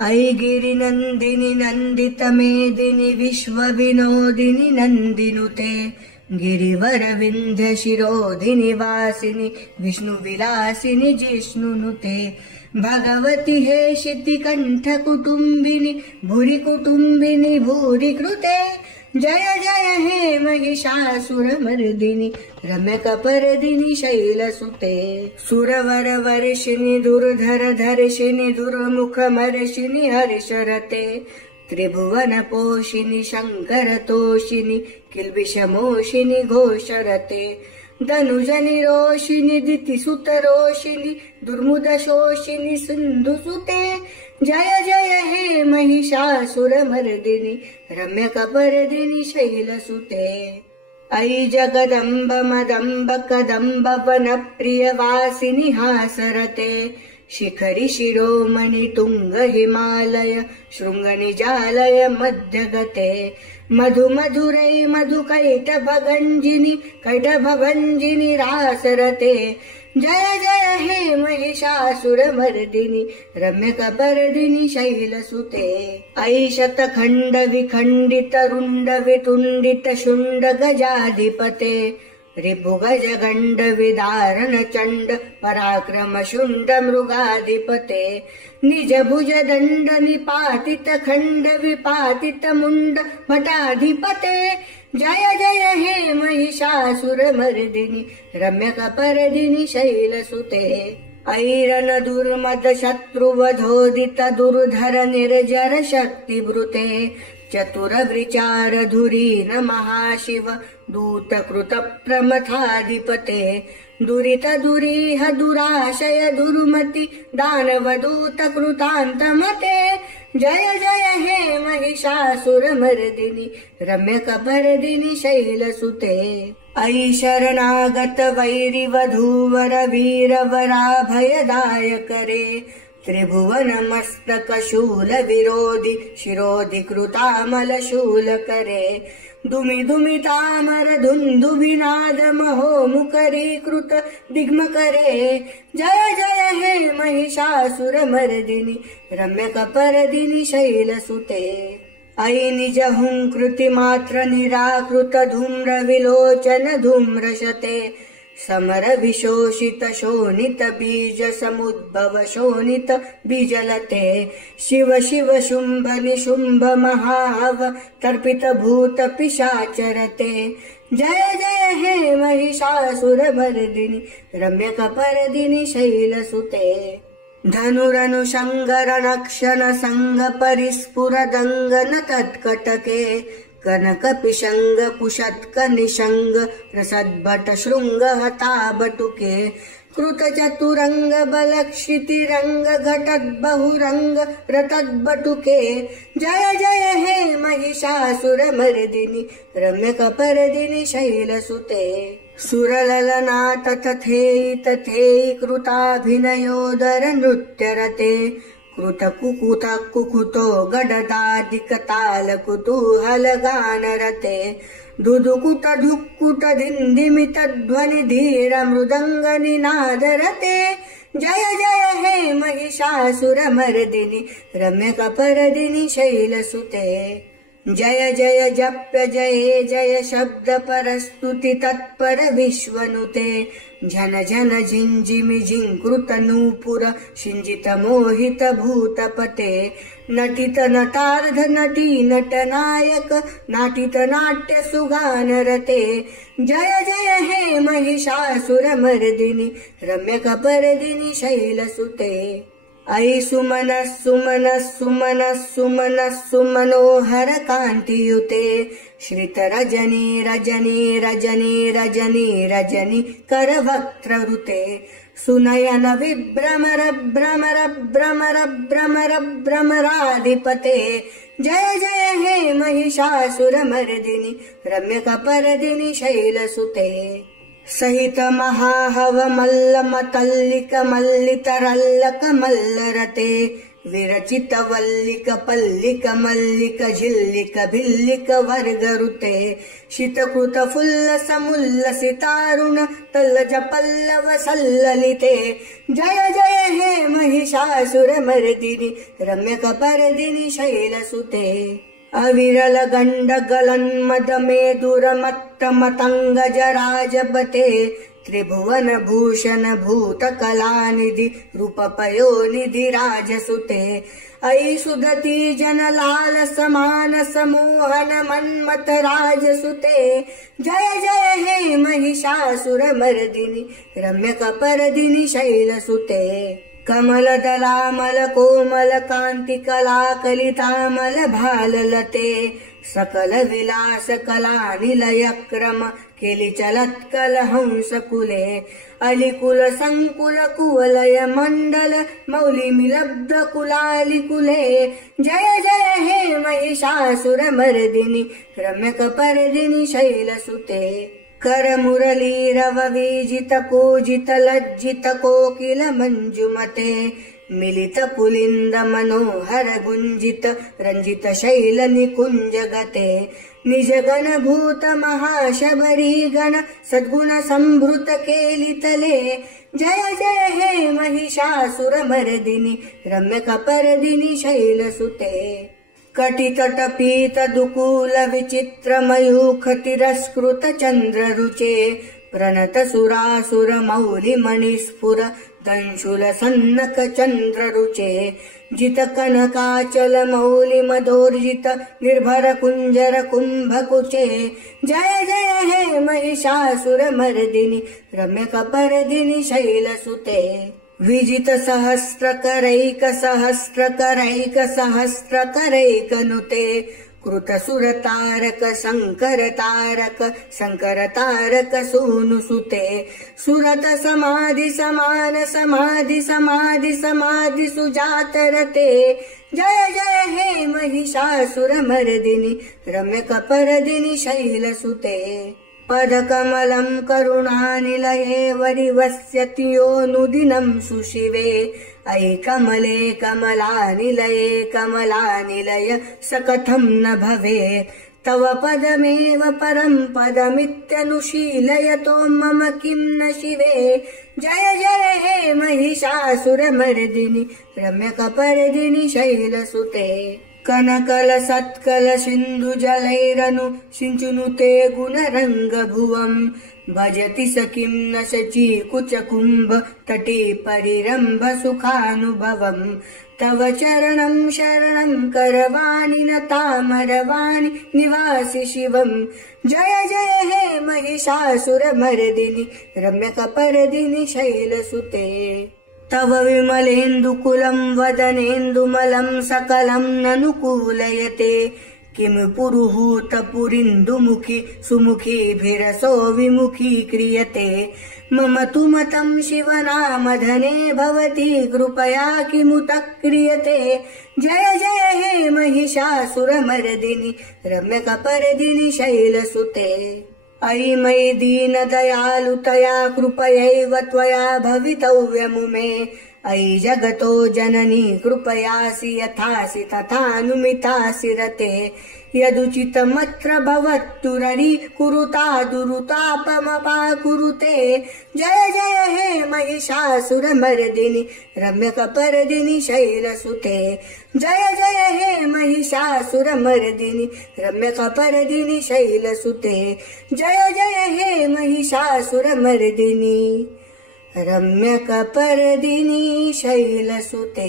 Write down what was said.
अयि गिरिनन्दिनि नन्दितमेदिनि विश्वविनोदिनि नन्दिनुते गिरिवरविन्ध्यशिरोधिनि वासिनि विष्णुविलासिनि जिष्णुनुते भगवति हेशितिकण्ठकुटुम्बिनि भूरि कुटुम्बिनि भूरि कृते जय जय हे महिषासुरमर्दिनि रम्यकपर्दिनि शैलसुते सुरवरवर्षिणि दुर्धरधर्षिणि दुर्मुखमर्षिणि हर्षरते त्रिभुवनपोषिणि शङ्करतोषिणि किल्बिषमोषिणि घोषरते धनुजनिरोषिणि दितिसुतरोषिणि दुर्मुदशोषिणि सिन्धुसुते जय जय हे महिषासुरमर्दिनि रम्यकपर्दिनि शैलसुते अयि जगदम्ब मदम्ब कदम्ब वनप्रियवासिनि हासरते शिखरि शिरोमणि तुंग हिमालय शृङ्गनिजालय मध्यगते मधु मधुरै मधुकैटभगञ्जिनि कैटभभञ्जिनि रासरते जय जय हे महिषासुरमर्दिनि रम्यकपर्दिनि शैलसुते अयि शतखण्ड विखण्डित रुण्ड वितुण्डित शुण्ड गजाधिपते रिपुगज गण्ड विदारण चण्ड पराक्रम शुण्ड मृगाधिपते निज भुज दण्ड निपातित खण्ड विपातित मुण्ड भटाधिपते जय जय हे महिषासुरमर्दिनि रम्यकपर्दिनि शैलसुते ऐरन दुर्मद शत्रुवधोदित दुर्धर निर्जर शक्तिभृते चतुर विचार धुरीन महाशिव दूतकृत प्रमथाधिपते दुरित दुरीह दुराशय दुर्मति दानवदूत कृतान्तमते जय जय हे महिषासुरमर्दिनि रम्यकपर्दिनि शैलसुते अयि शरणागत वैरिवधूवर वीरवराभयदायकरे त्रिभुवन मस्तक शूल विरोधि शिरोधि कृतामल शूल करे दुमि दुमि तामर धुन्धुभिनाद महो मुकरीकृत दिग्म करे जय जय हे महिषासुरमर्दिनि रम्यकपर्दिनि शैलसुते अयि निज हुंकृति मात्र निराकृत धूम्र विलोचन धूम्रशते समर विशोषित शोणित बीज समुद्भव शोणित बीजलते शिव शिव शुंभ निशुंभ महाव तर्पित भूत पिशाचरते जय जय हे महिषासुरमर्दिनि रम्यकपर्दिनि शैलसुते धनुरनुषङ्ग रणक्षण संग परिस्फुर दङ्गन तत्कटके कनक पिशंग कुशत्क निशंग रसद्भट शृंग हता बटुके कृत चतुरंग बलक्षितिरंग घटत बहुरंग रतद्बटुके जय जय हे महिषासुरमर्दिनि रम्यकपर्दिनि शैलसुते सुरललना तथेयि तथेयि कृताभिनयोदर नृत्यरते कृत कुकुत कुकुतो गडदादिकताल कुतूहल गानरते दुदुकुट धुक्कुट धिन्धिमित ध्वनि धीर मृदंग निनादरते जय जय हे महिषासुरमर्दिनि रम्यकपर्दिनि शैलसुते जय जय जप्य जय जय शब्द परस्तुति तत्पर विश्वनुते झन झन झिंझिमि झिंकृत नूपुर शिंजित मोहित भूतपते नटित नटार्ध नटी नटनायक नाटित नाट्य सुगानरते जय जय हे महिषासुरमर्दिनि रम्यकपर्दिनि शैलसुते अयि सुमन सुमन सुमन सुमन सुमनोहर कांतियुते श्रित रजनी रजनी रजनी रजनी रजनी करवक्त्रवृते सुनयन विभ्रमर भ्रमर भ्रमर भ्रमर भ्रमराधिपते जय जय हे महिषासुरमर्दिनि रम्यकपर्दिनि शैलसुते सहित महाहव मल्ल मतल्लिक मल्लितरल्लक मल्लरते विरचित वल्लिक पल्लिक मल्लिक झिल्लिक भिल्लिक वर्गरुते शीतकृत फुल्लस मुल्लसितारुण तल्लज पल्लव सल्ललिते जय जय हे महिषासुरमर्दिनि रम्यक पर्दिनि शैलसुते अविरल गंड गलन्मद मेदुर मत्त मतंग जराजपते त्रिभुवन भूषण भूत कलानिधि रूप पयोनिधि राजसुते अयि सुदती जन लाल समान समोहन मन्मथ राजसुते जय जय हे महिषासुरमर्दिनि रम्यक पर्दिनि शैलसुते कमल दलामल कोमल कांति कला कलितामल भाललते सकल विलास कला निलय क्रम केली चलत्कल हंस कुले अलिकुल संकुल कुवलय मंडल मौली मिलब्ध कुलाली कुले जय जय हे महिषासुरमर्दिनि रम्यक पर्दिनि शैलसुते कर मुरली रव वीजित कूजित लज्जित कोकिल मंजुमते मिलित पुलिंद मनोहर गुंजित रंजित शैल निकुंज गते निज गण भूत महाशबरी गण सद्गुण संभृत केलितले जय जय हे महिषासुरमर्दिनि रम्यक पर्दिनि शैलसुते कटितट पीत दुकूल विचित्र मयूख तिरस्कृत चंद्र रुचे प्रणत सुरासुर मौली मणिस्फुर दंशुल सन्नक चंद्र रुचे जित कनकाचल मौली मदोर्जित निर्भर कुंजर कुंभ कुचे जय जय हे महिषासुरमर्दिनि रम्यक पर्दिनि शैलसुते विजित सहस्र करैक नुते कृत सुर तारक शंकर तारक सूनुसुते सुरत समाधि समान समाधि सुजात रते जय जय हे महिषासुरमर्दिनि रम्यक पर्दिनि शैलसुते पदकमलं करुणानिलये वरिवस्यति योऽनुदिनं सुशिवे अयि कमले कमलानिलये कमलानिलय स कथं न भवेत् तव पदमेव परं पदमित्यनुशीलयतो मम किं न शिवे जय जय हे महिषासुरमर्दिनि रम्यक पर्दिनि शैलसुते कनकल सत्कल सिंधु जलैरनु सिंचुनुते गुणरंग भुवं भजति स किं न शची कुच कुंभ तटे परिरंभ सुखानुभवम् तव चरणं शरणं करवाणि न तामरवाणि निवासि शिवम् जय जय हे महिषासुरमर्दिनि रम्यक पर्दिनि शैलसुते तव विमलेन्दुकुलं वदनेन्दुमलं सकलं ननुकूलयते किं पुरुहूत पुरिन्दुमुखी सुमुखीभिरसो विमुखी क्रियते मम तु मतं शिवनामधने भवती कृपया किमुत क्रियते जय जय हे महिषासुरमर्दिनि रम्यक पर्दिनि शैलसुते अयि मयि दीन दयालुतया कृपयैव त्वया भवितव्यमुमे अयि जगतो जननी कृपयासि यथासि तथानुमितासि रते यदुचितमत्र भवत्तुररि कुरुता दुरुतापमपाकुरुते जय जय हे महिषासुरमर्दिनि रम्यक पर्दिनि शैलसुते जय जय हे महिषासुरमर्दिनि रम्यक पर्दिनि शैलसुते जय जय हे महिषासुरमर्दिनि रम्यक पर्दिनि शैलसुते।